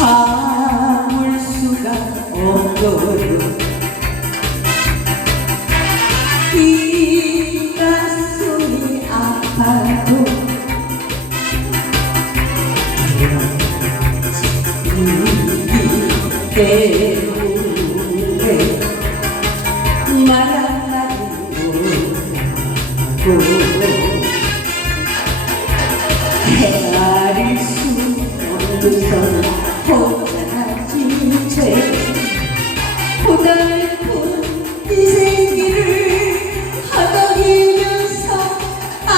참을 수가 없거든. 이 가슴이 아파도 우리 때문에 말한마디 못하고 헤아릴 수 없는 선. 혼자진 채 고달픈 인생길을 허덕이면서 아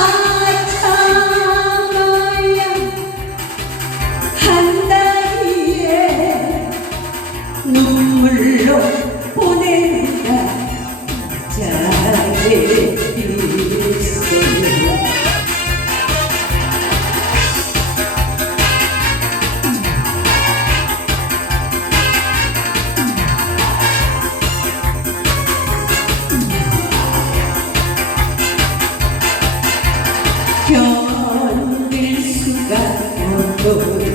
참아야 한다기에 눈물로 보낸다 자의 때문에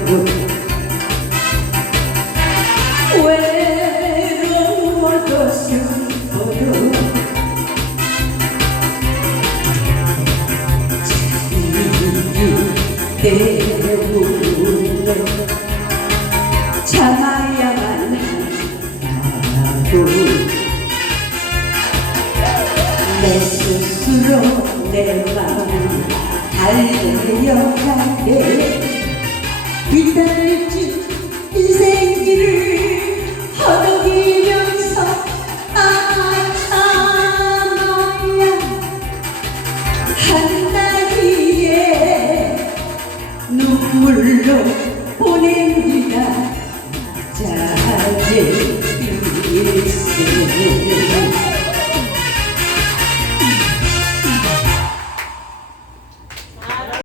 참아야만 한다고 내 스스로 내 마음을 달래려가게 그날쯤 인생길을 허덕이면서 아, 아, 나아나야 한나기에 눈물로 보냅니다 자.